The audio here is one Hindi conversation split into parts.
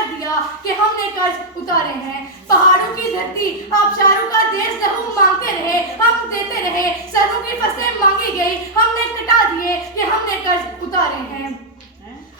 कर दिया कि हमने कर्ज उतारे हैं। पहाड़ों की धरती आबशारों का देश लहू मांगते रहे, हम देते रहे। सरों की फसलें मांगी गई, हमने कटा दिए कि हमने कर्ज उतारे हैं।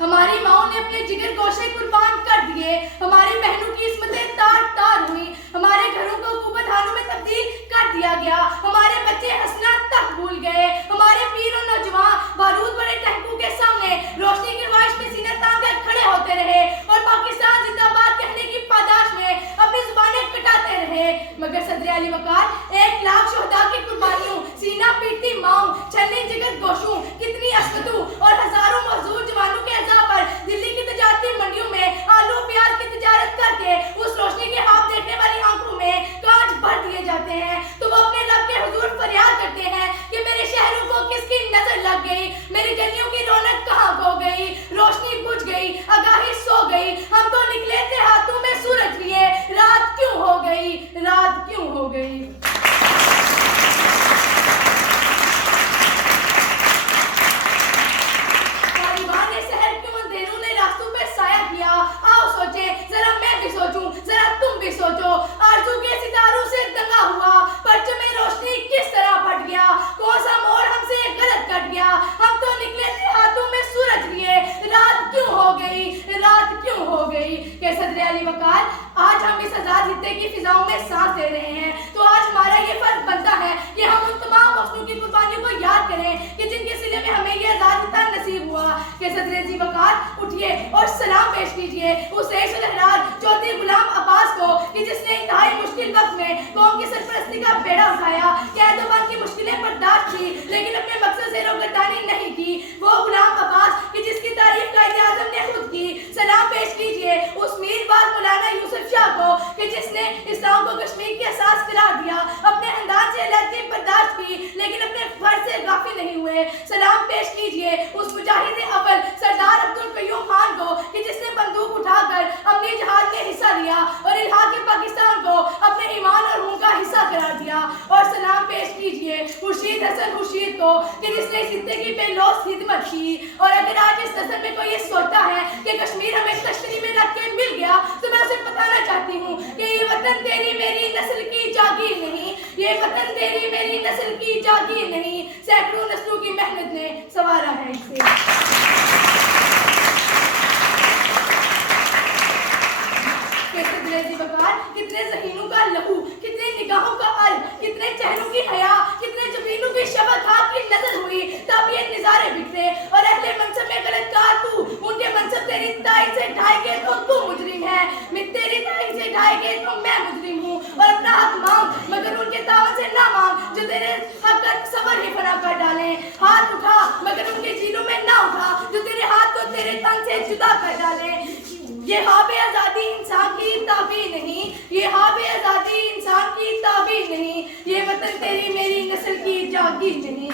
हमारी माओ ने अपने जिगर गोशे कुर्बान कर दिए, हमारी बहनों की इस्मतें तार तार हुई, हमारे घरों को कुबरखानों में तब्दील कर दिया गया, हमारे बच्चे हंसना तक भूल गए, हमारे पीर और नौजवान बारूद बड़े टैंकों के सामने रोशनी की ख्वाहिश में सीने तान कर खड़े होते रहे और पाकिस्तान जिंदाबाद कहने की पादाश में अपनी जुबानें कटाते रहे। मगर सदर अली वकार 1 लाख शोहदा की कुर्बानियों, सीना पीटती माओ, छलनी जिगर गोशों, कितनी असमतू और हजारों मजदूर जवानों के पर दिल्ली की तजारती मंडियों में आलू प्याज की तिजारत करके उस रोशनी के ख्वाब देखने वाली आंखों में कांच भर दिए जाते हैं, तो वो अपने रब के हुजूर फरियाद करते हैं कि मेरे शहरों को किसकी नजर लग गई, मेरी गलियों की रौनक कहां खो गई, रोशनी बुझ गई, आगाही सो गई, हम तो निकले थे हाथों में सूरज लिए, रात क्यों हो गई, रात क्यों हो गई। सोचो आरज़ू के सितारों से दंगा हुआ, परचम रोशनी किस तरह फट गया, कौन सा मोड़ हमसे गलत कट गया, हम तो निकले थे हाथों में सूरज लिए, रात क्यों हो गई, रात क्यों हो गई। के सदर अली वकार आज हम इस आजाद हित्ते की फिजाओं में सांस ले रहे हैं, तो आज हमारा ये फर्ज बनता है कि हम उन तमाम वक्तों की कुर्बानियों को याद करें कि जिनके सिले में हमें ये आजाद हित्ता नसीब हुआ। के सदर अली वकार उठिए और सलाम पेश कीजिए उस एशुलहरार चौधरी गुलाम अब्बास को कि जिसने इंतहाई मुश्किल वक्त में कौम की सरपरस्ती का बेड़ा उठाया, कैदोबान की मुश्किलें बर्दाश्त की लेकिन अपने मकसद से रोगर्दानी नहीं की। वो गुलाम अब्बास कि जिसकी तारीफ कायदे आज़म ने खुद की। सलाम पेश कीजिए उस मीरबाज मौलाना यूसुफ शाह को कि जिसने इस्लाम को कश्मीर के असास करार दिया, अपने अंदाज से अलहदगी बर्दाश्त की लेकिन अपने फर्ज से गाफिल नहीं हुए। सलाम पेश कीजिए उस मुजाहिद अव्वल सरदार अब्दुल कयूम खान को कि जिसने बंदूक उठाकर अपनी जहाद में हिस्सा लिया और इल्हाक पाकिस्तान को अपने ईमान और रूह का हिस्सा करार दिया। और सलाम पेश कीजिए खुर्शीद हसन खुर्शीद को कि जिसने इस हित्ते की बेलौस खिदमत की। और अगर आज इस नस्ल में कोई ये सोचता है कि कश्मीर हमें तश्तरी में रख के मिल गया, तो मैं उसे बताना चाहती हूँ कि ये वतन तेरी मेरी नस्ल की जागीर नहीं, ये वतन तेरी मेरी नस्ल की जागीर नहीं, सैकड़ों नस्लों की मेहनत ने संवारा है इसे। कितने ज़हीनों का लहू, कितने निगाहों का अल, कितने चेहरों की हया, कितने जबीनों की शबक की नजर हुई, तब ये निजारे बिखरे। और अहले मनसब में गलतकार तू, उनके मनसब तेरी ताईन से ढाएगे तो तू मुजरिम है, मैं तेरी ताईन से ढाएगे तो मैं मुजरिम हूँ। और अपना हक मांग मगर उनके दावन से ना मांग जो तेरे हक का सबर ही फना कर डाले। हाथ उठा मगर उनके जीनों में ना उठा जो तेरे हाथ को तेरे तन से जुदा कर डाले। ये हाबे आज़ादी इंसान की ताबीर नहीं, ये हाबे आज़ादी इंसान की ताबीर नहीं, ये वतन तेरी मेरी नस्ल की जागीर नहीं।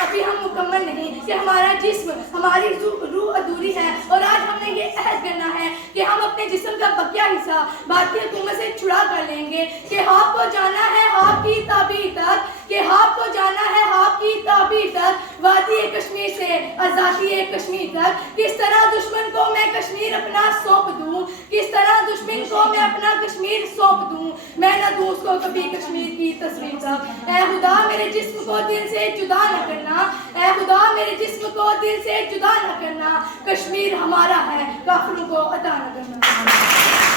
अभी हम मुकम्मल नहीं कि हमारा जिस्म हमारी रूह अधूरी है और आज हमने ये अहद करना है कि हम अपने जिस्म का बकिया हिस्सा भारतीय हुकूमत से छुड़ा कर लेंगे कि हाफ को जाना है हाफ की ताबीर तक, कि हाफ को जाना है हाफ की ताबीर तक, वादी कश्मीर से आज़ादी कश्मीर तक। किस तरह दुश्मन को मैं कश्मीर अपना सौंप दूं, किस तरह दुश्मन को मैं अपना कश्मीर सौंप दूं, मैं न दूं उसको कभी कश्मीर की तस्वीर तक। ऐ खुदा मेरे जिस्म को दिल से जुदा न करना, ऐ खुदा मेरे जिस्म को दिल से जुदा न करना, कश्मीर हमारा है काफिरों को अता न करना।